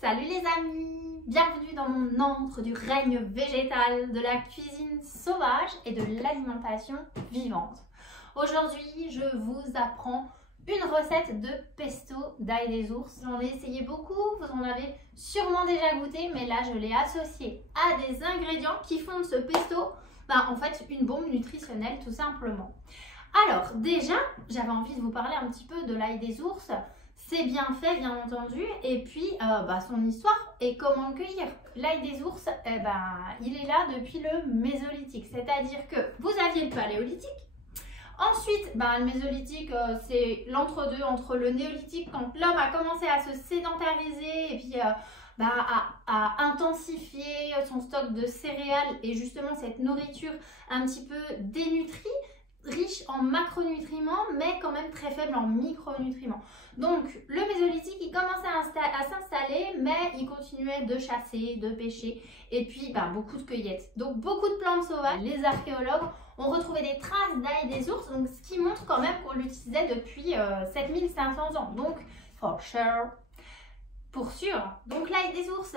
Salut les amis! Bienvenue dans mon antre du règne végétal, de la cuisine sauvage et de l'alimentation vivante. Aujourd'hui, je vous apprends une recette de pesto d'ail des ours. J'en ai essayé beaucoup, vous en avez sûrement déjà goûté, mais là je l'ai associé à des ingrédients qui font de ce pesto en fait une bombe nutritionnelle tout simplement. Alors déjà, j'avais envie de vous parler un petit peu de l'ail des ours. C'est bien fait, bien entendu, et puis son histoire et comment le cueillir. L'ail des ours, il est là depuis le Mésolithique, c'est-à-dire que vous aviez le Paléolithique. Ensuite, le Mésolithique, c'est l'entre-deux entre le Néolithique, quand l'homme a commencé à se sédentariser et puis à intensifier son stock de céréales et justement cette nourriture un petit peu dénutrie, riche en macronutriments mais quand même très faible en micronutriments. Donc le Mésolithique il commençait à s'installer, mais il continuait de chasser, de pêcher et puis beaucoup de cueillettes. Donc beaucoup de plantes sauvages. Les archéologues ont retrouvé des traces d'ail des ours, donc ce qui montre quand même qu'on l'utilisait depuis 7500 ans. Donc for sure. Pour sûr. Donc l'ail des ours,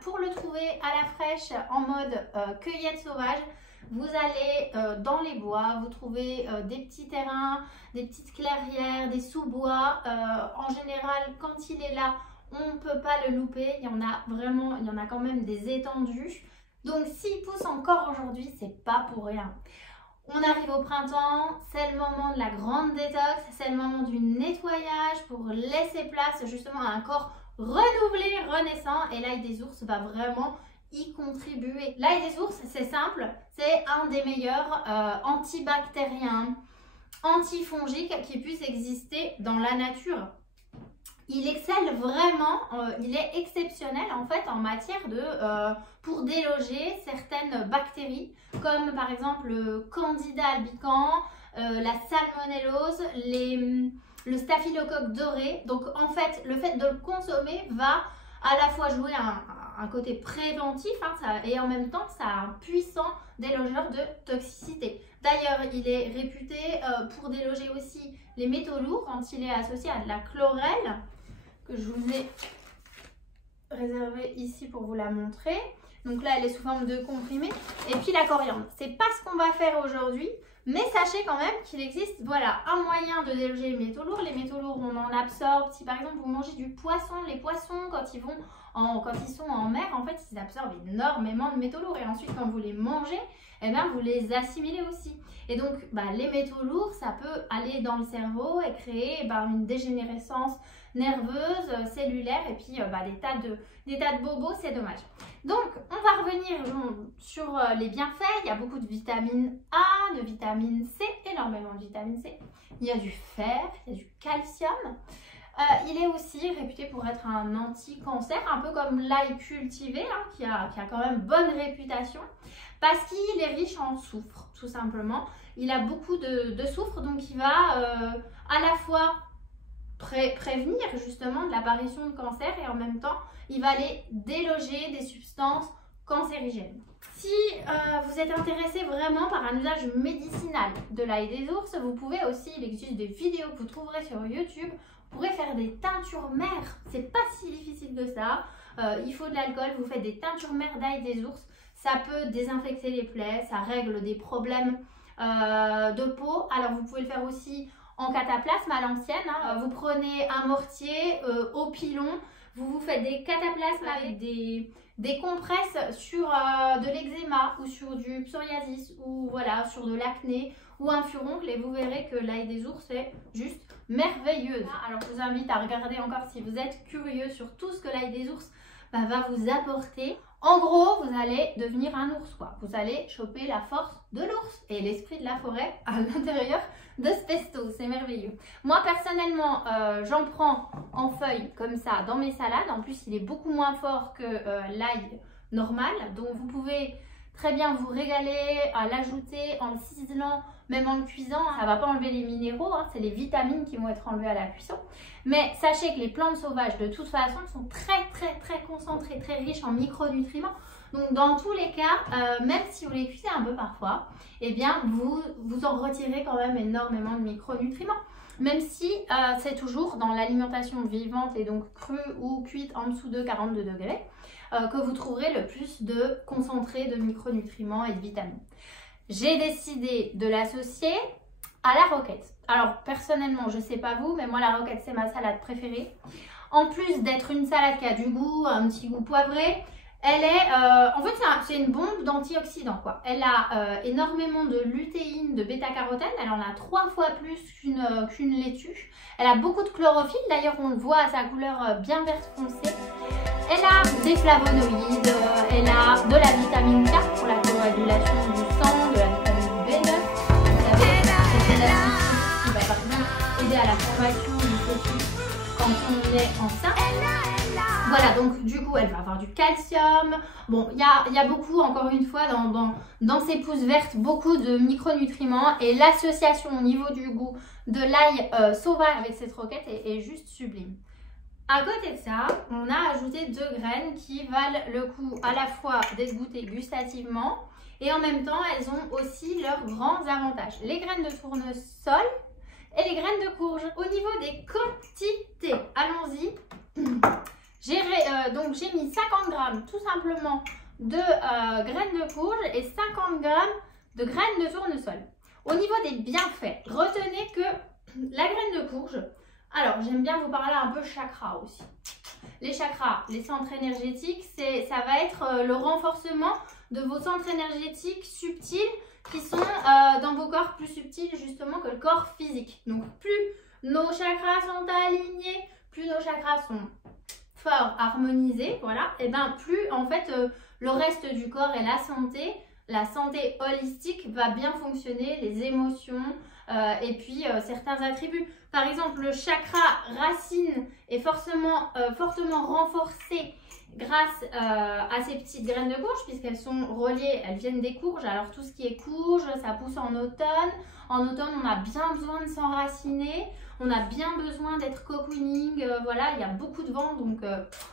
pour le trouver à la fraîche en mode cueillette sauvage, vous allez dans les bois, vous trouvez des petits terrains, des petites clairières, des sous-bois. En général, quand il est là, on ne peut pas le louper. Il y en a vraiment, il y en a quand même des étendues. Donc s'il pousse encore aujourd'hui, c'est pas pour rien. On arrive au printemps, c'est le moment de la grande détox, c'est le moment du nettoyage pour laisser place justement à un corps renouvelé, renaissant, et l'ail des ours va vraiment y contribuer. L'ail des ours, c'est simple, c'est un des meilleurs antibactériens, antifongiques qui puissent exister dans la nature. Il excelle vraiment, il est exceptionnel en fait en matière de pour déloger certaines bactéries comme par exemple le Candida albicans, la salmonellose, le staphylocoque doré. Donc en fait, le fait de le consommer va à la fois jouer un côté préventif et en même temps, ça a un puissant délogeur de toxicité. D'ailleurs, il est réputé pour déloger aussi les métaux lourds quand il est associé à de la chlorelle, que je vous ai réservé ici pour vous la montrer. Donc là, elle est sous forme de comprimé. Et puis la coriandre. C'est pas ce qu'on va faire aujourd'hui, mais sachez quand même qu'il existe un moyen de déloger les métaux lourds. Les métaux lourds, on en absorbe. Si par exemple vous mangez du poisson, les poissons quand ils sont en mer, en fait, ils absorbent énormément de métaux lourds. Et ensuite, quand vous les mangez, vous les assimilez aussi. Et donc, les métaux lourds, ça peut aller dans le cerveau et créer une dégénérescence nerveuse, cellulaire, et puis des tas de bobos, c'est dommage. Donc, on va revenir sur les bienfaits. Il y a beaucoup de vitamine A, de vitamine C, énormément de vitamine C. Il y a du fer, il y a du calcium. Il est aussi réputé pour être un anti-cancer, un peu comme l'ail cultivé, qui a quand même bonne réputation, parce qu'il est riche en soufre, tout simplement. Il a beaucoup de soufre, donc il va à la fois prévenir justement de l'apparition de cancer et en même temps, il va aller déloger des substances cancérigènes. Si vous êtes intéressé vraiment par un usage médicinal de l'ail des ours, vous pouvez aussi, il existe des vidéos que vous trouverez sur YouTube, vous pourrez faire des teintures mères. C'est pas si difficile que ça. Il faut de l'alcool, vous faites des teintures mères d'ail des ours. Ça peut désinfecter les plaies, ça règle des problèmes de peau. Alors vous pouvez le faire aussi en cataplasme à l'ancienne. Vous prenez un mortier au pilon, vous faites des cataplasmes avec des compresses sur de l'eczéma ou sur du psoriasis ou sur de l'acné ou un furoncle, et vous verrez que l'ail des ours est juste merveilleuse. Alors je vous invite à regarder encore si vous êtes curieux sur tout ce que l'ail des ours va vous apporter. En gros, vous allez devenir un ours, quoi. Vous allez choper la force de l'ours et l'esprit de la forêt à l'intérieur de ce pesto. C'est merveilleux. Moi, personnellement, j'en prends en feuilles comme ça dans mes salades. En plus, il est beaucoup moins fort que l'ail normal. Donc, vous pouvez très bien vous régaler à l'ajouter en le ciselant, même en le cuisant. Ça ne va pas enlever les minéraux, c'est les vitamines qui vont être enlevées à la cuisson. Mais sachez que les plantes sauvages, de toute façon, sont très concentrées, très riches en micronutriments. Donc dans tous les cas, même si vous les cuisez un peu parfois, vous en retirez quand même énormément de micronutriments. même si c'est toujours dans l'alimentation vivante et donc crue ou cuite en dessous de 42 degrés que vous trouverez le plus de concentré de micronutriments et de vitamines. J'ai décidé de l'associer à la roquette. Alors personnellement, je sais pas vous, mais moi la roquette c'est ma salade préférée. En plus d'être une salade qui a du goût, un petit goût poivré, elle est, en fait c'est une bombe d'antioxydants quoi. Elle a énormément de lutéine, de bêta-carotène, elle en a 3 fois plus qu'une laitue. Elle a beaucoup de chlorophylle, d'ailleurs on le voit à sa couleur bien verte foncée. Elle a des flavonoïdes, elle a de la vitamine K pour la coagulation du sang, de la vitamine B9. Vous savez, c'est une acide qui va par exemple aider à la formation du fœtus quand on est enceinte. Voilà, donc du coup, elle va avoir du calcium. Bon, il y a beaucoup, encore une fois, dans ces pousses vertes, beaucoup de micronutriments. Et l'association au niveau du goût de l'ail sauvage avec cette roquette est juste sublime. À côté de ça, on a ajouté 2 graines qui valent le coup à la fois d'être goûtées gustativement et en même temps, elles ont aussi leurs grands avantages. Les graines de tournesol et les graines de courge. Au niveau des quantités, allons-y. Donc j'ai mis 50 grammes tout simplement de graines de courge et 50 grammes de graines de tournesol. Au niveau des bienfaits, retenez que la graine de courge, alors j'aime bien vous parler un peu chakra aussi. Les chakras, les centres énergétiques, ça va être le renforcement de vos centres énergétiques subtils qui sont dans vos corps plus subtils justement que le corps physique. Donc plus nos chakras sont alignés, plus nos chakras sont forts, harmonisés, voilà, et bien plus en fait le reste du corps et la santé holistique va bien fonctionner, les émotions et puis certains attributs. Par exemple, le chakra racine est fortement renforcé grâce à ces petites graines de courge puisqu'elles sont reliées, elles viennent des courges. Alors tout ce qui est courge, ça pousse en automne. En automne, on a bien besoin de s'enraciner. On a bien besoin d'être cocooning. Voilà, il y a beaucoup de vent, donc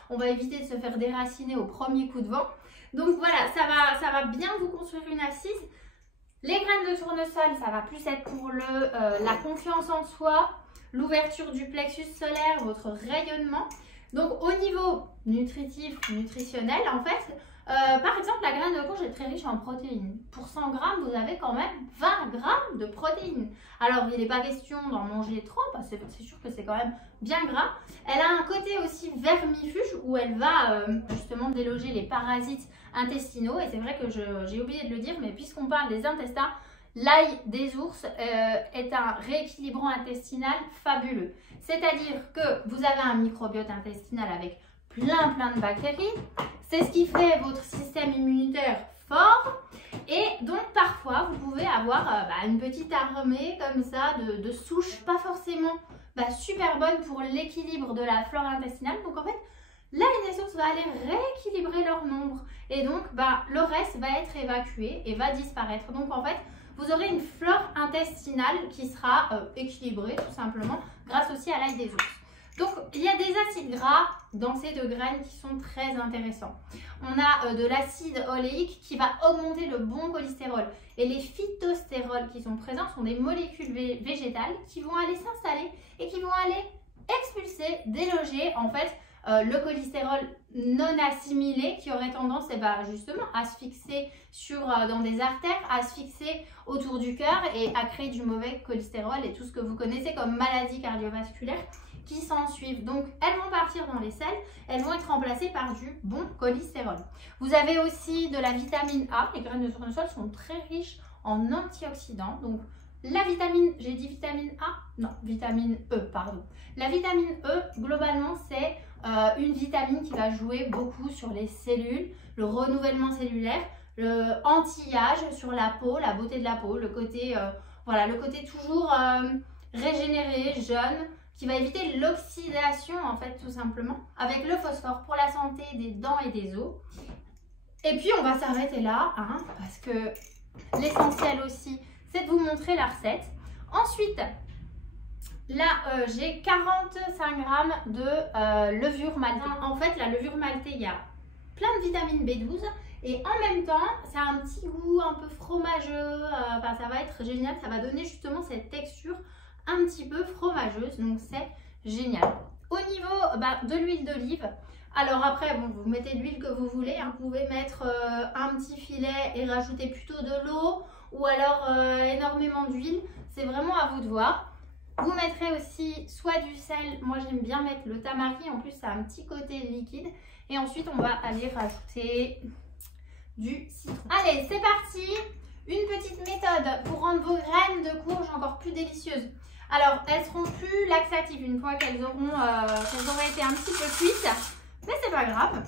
on va éviter de se faire déraciner au premier coup de vent. Donc voilà, ça va bien vous construire une assise. Les graines de tournesol, ça va plus être pour la confiance en soi, l'ouverture du plexus solaire, votre rayonnement. Donc au niveau nutritif, nutritionnel, en fait, par exemple, la graine de courge est très riche en protéines. Pour 100 grammes, vous avez quand même 20 grammes de protéines. Alors, il n'est pas question d'en manger trop, parce que c'est sûr que c'est quand même bien gras. Elle a un côté aussi vermifuge où elle va justement déloger les parasites intestinaux. Et c'est vrai que j'ai oublié de le dire, mais puisqu'on parle des intestins, l'ail des ours est un rééquilibrant intestinal fabuleux. C'est-à-dire que vous avez un microbiote intestinal avec plein de bactéries. C'est ce qui fait votre système immunitaire fort. Et donc parfois vous pouvez avoir une petite armée comme ça de souches pas forcément super bonnes pour l'équilibre de la flore intestinale. Donc en fait, l'ail des sources va aller rééquilibrer leur nombre. Et donc le reste va être évacué et va disparaître. Donc en fait, vous aurez une flore intestinale qui sera équilibrée tout simplement grâce aussi à l'ail des ours. Donc, il y a des acides gras dans ces 2 graines qui sont très intéressants. On a de l'acide oléique qui va augmenter le bon cholestérol. Et les phytostérols qui sont présents sont des molécules végétales qui vont aller s'installer et qui vont aller expulser, déloger en fait le cholestérol non assimilé qui aurait tendance justement à se fixer dans des artères, à se fixer autour du cœur et à créer du mauvais cholestérol et tout ce que vous connaissez comme maladie cardiovasculaire qui s'en suivent. Donc elles vont partir dans les selles, elles vont être remplacées par du bon cholestérol. Vous avez aussi de la vitamine A, les graines de tournesol sont très riches en antioxydants. Donc la vitamine, j'ai dit vitamine A? Non, vitamine E, pardon. La vitamine E, globalement, c'est une vitamine qui va jouer beaucoup sur les cellules, le renouvellement cellulaire, le anti-âge sur la peau, la beauté de la peau, le côté, le côté toujours régénéré, jeune, qui va éviter l'oxydation en fait tout simplement, avec le phosphore pour la santé des dents et des os. Et puis on va s'arrêter là, parce que l'essentiel aussi, c'est de vous montrer la recette. Ensuite, là, j'ai 45 grammes de levure maltée. En fait, la levure maltée, il y a plein de vitamine B12 et en même temps, ça a un petit goût un peu fromageux. Ça va être génial, ça va donner justement cette texture un petit peu fromageuse, donc c'est génial. Au niveau de l'huile d'olive, alors après, bon, vous mettez l'huile que vous voulez, hein. Vous pouvez mettre un petit filet et rajouter plutôt de l'eau ou alors énormément d'huile, c'est vraiment à vous de voir. Vous mettrez aussi soit du sel, moi j'aime bien mettre le tamari, en plus ça a un petit côté liquide. Et ensuite on va aller rajouter du citron. Allez, c'est parti! Une petite méthode pour rendre vos graines de courge encore plus délicieuses. Alors, elles seront plus laxatives une fois qu'elles auront été un petit peu cuites, mais c'est pas grave.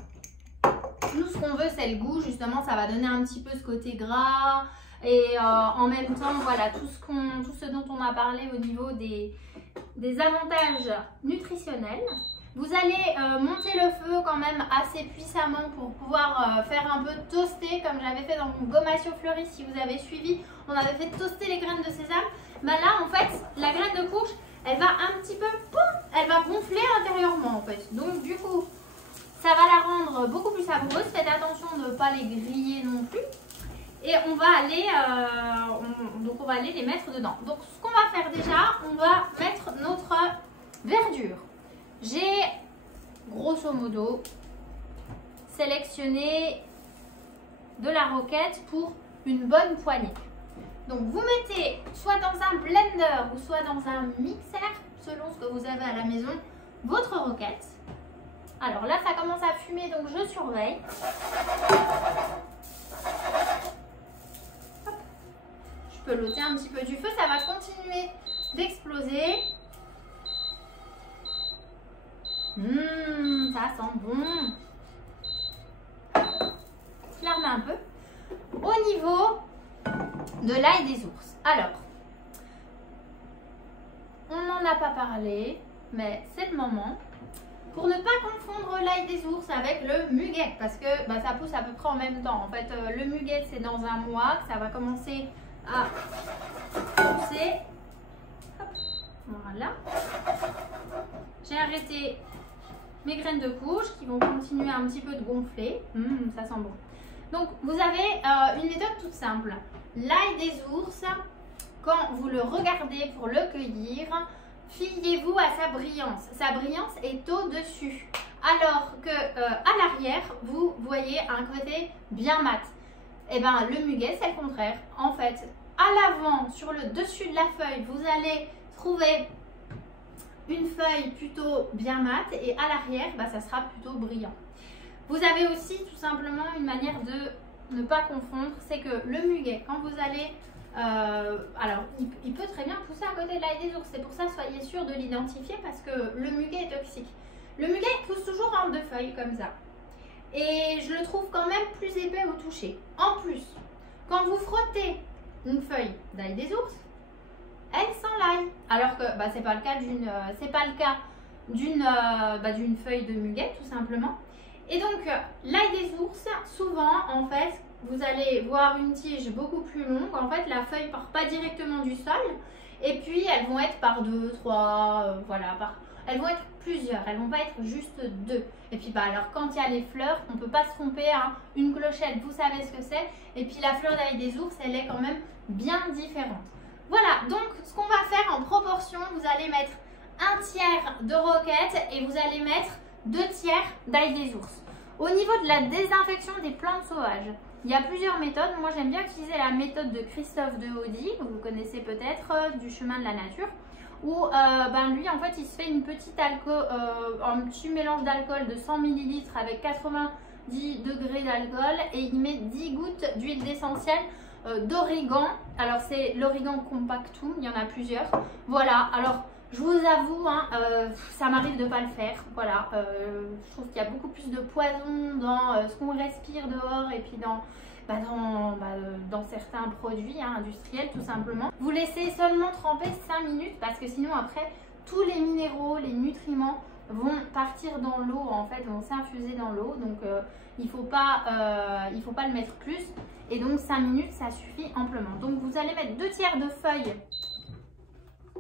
Nous, ce qu'on veut, c'est le goût, justement, ça va donner un petit peu ce côté gras et en même temps, voilà, tout ce dont on a parlé au niveau des avantages nutritionnels. Vous allez monter le feu quand même assez puissamment pour pouvoir faire un peu toaster comme j'avais fait dans mon gommation fleurie. Si vous avez suivi, on avait fait toaster les graines de sésame. Ben là, en fait, la graine de courge, elle va un petit peu, elle va gonfler intérieurement en fait. Donc du coup, ça va la rendre beaucoup plus savoureuse. Faites attention de ne pas les griller non plus. Et on va aller, on va aller les mettre dedans. Donc ce qu'on va faire déjà, on va mettre notre verdure. J'ai grosso modo sélectionné de la roquette pour une bonne poignée. Donc vous mettez soit dans un blender ou soit dans un mixeur, selon ce que vous avez à la maison, votre roquette. Alors là ça commence à fumer, donc je surveille. Hop. Je peux l'ôter un petit peu du feu, ça va continuer d'exploser. Ça sent bon. Je la remets un peu. Au niveau de l'ail des ours. Alors, on n'en a pas parlé, mais c'est le moment. Pour ne pas confondre l'ail des ours avec le muguet, parce que ça pousse à peu près en même temps. En fait, le muguet, c'est dans un mois que ça va commencer à pousser. Hop, voilà. J'ai arrêté mes graines de courge qui vont continuer un petit peu de gonfler. Ça sent bon. Donc, vous avez une méthode toute simple. L'ail des ours, quand vous le regardez pour le cueillir, fiez-vous à sa brillance. Sa brillance est au-dessus. Alors que à l'arrière, vous voyez un côté bien mat. Et bien, le muguet, c'est le contraire. En fait, à l'avant, sur le dessus de la feuille, vous allez trouver une feuille plutôt bien mate et à l'arrière, ça sera plutôt brillant. Vous avez aussi tout simplement une manière de ne pas confondre, c'est que le muguet, quand vous allez... alors, il peut très bien pousser à côté de l'ail des ours, c'est pour ça soyez sûr de l'identifier parce que le muguet est toxique. Le muguet pousse toujours en deux feuilles comme ça. Et je le trouve quand même plus épais au toucher. En plus, quand vous frottez une feuille d'ail des ours, elle sent l'ail. Alors que c'est pas le cas d'une feuille de muguet tout simplement. Et donc l'ail des ours, souvent en fait, vous allez voir une tige beaucoup plus longue. En fait, la feuille part pas directement du sol. Et puis elles vont être par deux, trois, voilà, elles vont être plusieurs. Elles vont pas être juste deux. Et puis alors quand il y a les fleurs, on peut pas se tromper. Hein. Une clochette, vous savez ce que c'est. Et puis la fleur d'ail des ours, elle est quand même bien différente. Voilà, donc ce qu'on va faire en proportion, vous allez mettre un tiers de roquette et vous allez mettre 2 tiers d'ail des ours. Au niveau de la désinfection des plantes sauvages, il y a plusieurs méthodes. Moi, j'aime bien utiliser la méthode de Christophe de Haudy, que vous connaissez peut-être, du chemin de la nature, où lui, en fait, il se fait un petit mélange d'alcool de 100 ml avec 90 degrés d'alcool et il met 10 gouttes d'huile d'essentiel d'origan. Alors c'est l'origan compactum, il y en a plusieurs. Voilà, alors je vous avoue, ça m'arrive de ne pas le faire. Voilà, je trouve qu'il y a beaucoup plus de poison dans ce qu'on respire dehors et puis dans certains produits industriels tout simplement. Vous laissez seulement tremper 5 minutes parce que sinon après tous les minéraux, les nutriments vont partir dans l'eau, en fait, vont s'infuser dans l'eau. Donc il faut pas le mettre plus. Et donc 5 minutes, ça suffit amplement. Donc vous allez mettre 2 tiers de feuilles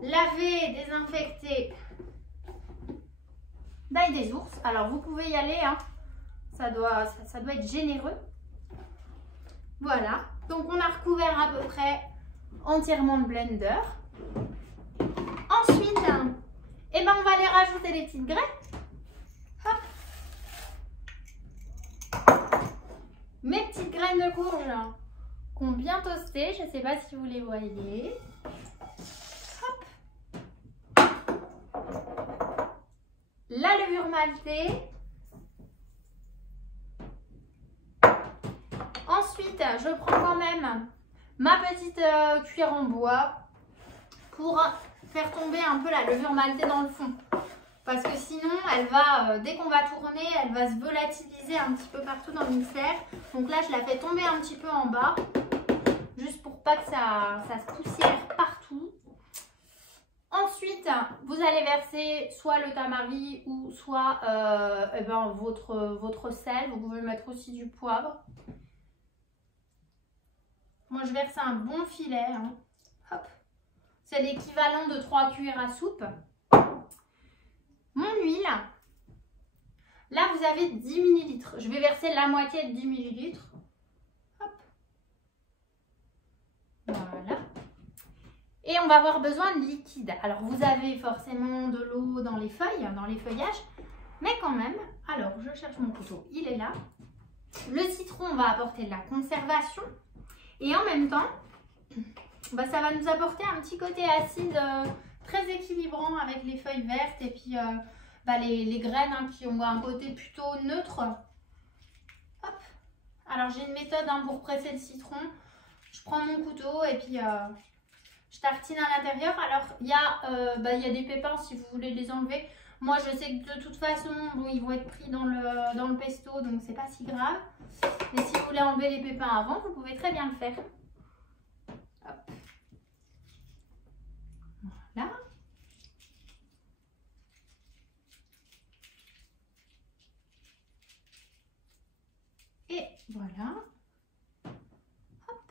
lavées, désinfectées d'ail des ours. Alors vous pouvez y aller, ça doit être généreux. Voilà, donc on a recouvert à peu près entièrement le blender. Ensuite, eh ben, on va aller rajouter les petites graines. Hop. Mes petites graines de courge qu'on bien toastées. Je ne sais pas si vous les voyez. Hop. La levure maltée. Ensuite, je prends quand même ma petite cuillère en bois pour faire tomber un peu la levure maltée dans le fond. Parce que sinon, elle va, dès qu'on va tourner, elle va se volatiliser un petit peu partout dans le mixeur. Donc là, je la fais tomber un petit peu en bas, juste pour pas que ça se poussière partout. Ensuite, vous allez verser soit le tamari ou soit votre sel. Vous pouvez mettre aussi du poivre. Moi, je verse un bon filet. Hein. Hop. C'est l'équivalent de 3 cuillères à soupe. Mon huile. Là, vous avez 10 ml. Je vais verser la moitié de 10 ml. Hop. Voilà. Et on va avoir besoin de liquide. Alors, vous avez forcément de l'eau dans les feuilles, dans les feuillages. Mais quand même, alors, je cherche mon couteau. Il est là. Le citron va apporter de la conservation. Et en même temps, bah, ça va nous apporter un petit côté acide très équilibrant avec les feuilles vertes et puis les graines hein, qui ont un côté plutôt neutre. Hop. Alors j'ai une méthode hein, pour presser le citron. Je prends mon couteau et puis je tartine à l'intérieur. Alors il y a des pépins si vous voulez les enlever. Moi je sais que de toute façon bon, ils vont être pris dans le pesto donc c'est pas si grave. Mais si vous voulez enlever les pépins avant, vous pouvez très bien le faire. Hop. Voilà. Et voilà. Hop.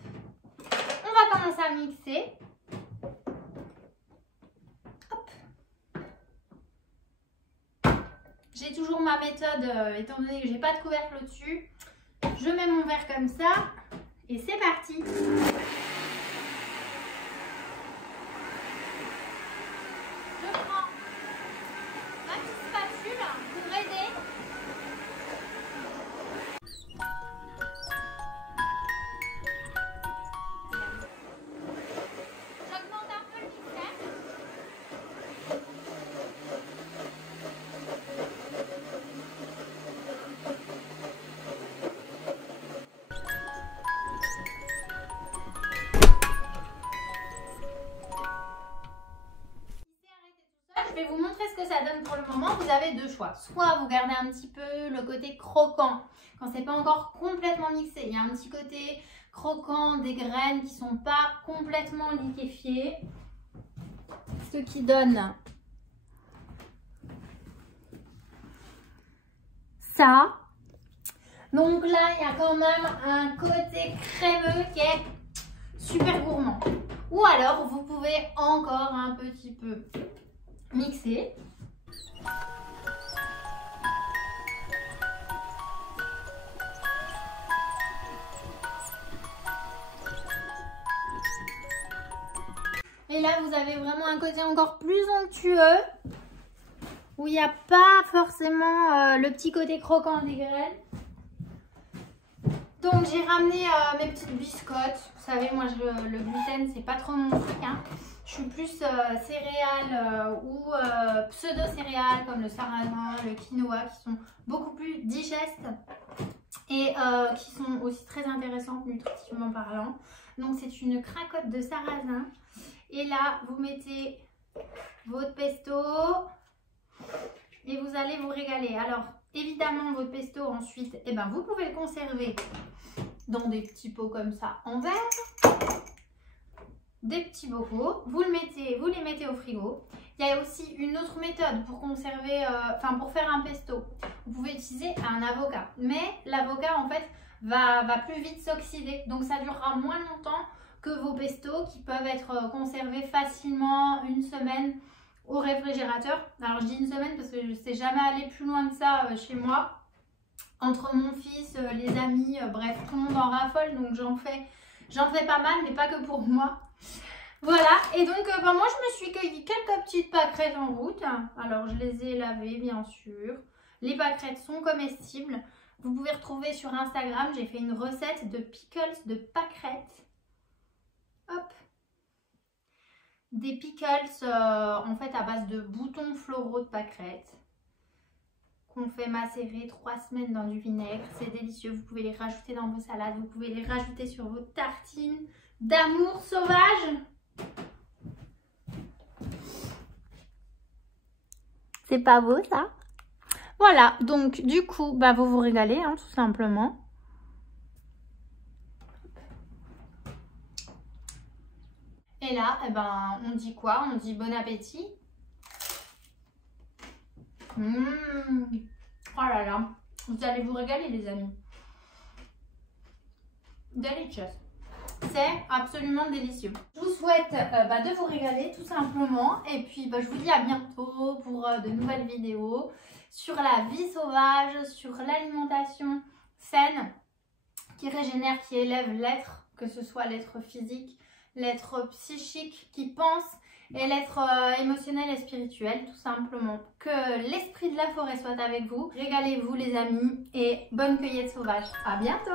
On va commencer à mixer. Hop. J'ai toujours ma méthode, étant donné que j'ai pas de couvercle au-dessus. Je mets mon verre comme ça et c'est parti. Je prends ma petite spatule pour aider. J'augmente un peu le mixeur. Je vais vous montrer ce que ça donne pour le moment. Vous avez deux choix. Soit vous gardez un petit peu le côté croquant quand c'est pas encore complètement mixé. Il y a un petit côté croquant des graines qui sont pas complètement liquéfiées. Ce qui donne ça. Donc là, il y a quand même un côté crémeux qui est super gourmand. Ou alors, vous pouvez encore un petit peu mixer. Et là, vous avez vraiment un côté encore plus onctueux où il n'y a pas forcément le petit côté croquant des graines. Donc, j'ai ramené mes petites biscottes. Vous savez, moi, le gluten, c'est pas trop mon truc. Hein. Je suis plus céréales ou pseudo-céréales comme le sarrasin, le quinoa qui sont beaucoup plus digestes et qui sont aussi très intéressantes nutritivement parlant. Donc, c'est une cracotte de sarrasin. Et là, vous mettez votre pesto et vous allez vous régaler. Alors, évidemment, votre pesto ensuite, eh ben, vous pouvez le conserver dans des petits pots comme ça en verre. Des petits bocaux, vous les mettez au frigo. Il y a aussi une autre méthode pour conserver, pour faire un pesto. Vous pouvez utiliser un avocat, mais l'avocat en fait va plus vite s'oxyder, donc ça durera moins longtemps que vos pestos qui peuvent être conservés facilement une semaine au réfrigérateur. Alors je dis une semaine parce que je ne sais jamais aller plus loin que ça chez moi. Entre mon fils, les amis, bref, tout le monde en raffole, donc j'en fais pas mal, mais pas que pour moi. Voilà, et donc moi je me suis cueilli quelques petites pâquerettes en route. Alors je les ai lavées bien sûr. Les pâquerettes sont comestibles. Vous pouvez retrouver sur Instagram, j'ai fait une recette de pickles de pâquerettes. Hop. Des pickles en fait à base de boutons floraux de pâquerettes qu'on fait macérer 3 semaines dans du vinaigre. C'est délicieux, vous pouvez les rajouter dans vos salades, vous pouvez les rajouter sur vos tartines d'amour sauvage. C'est pas beau ça? Voilà, donc du coup, bah, vous vous régalez hein, tout simplement. Et là, eh ben, on dit quoi? On dit bon appétit. Oh là là, vous allez vous régaler les amis. Delicious. C'est absolument délicieux. Je vous souhaite de vous régaler tout simplement. Et puis je vous dis à bientôt pour de nouvelles vidéos sur la vie sauvage, sur l'alimentation saine qui régénère, qui élève l'être, que ce soit l'être physique, l'être psychique qui pense et l'être émotionnel et spirituel tout simplement. Que l'esprit de la forêt soit avec vous. Régalez-vous les amis et bonne cueillette sauvage. À bientôt.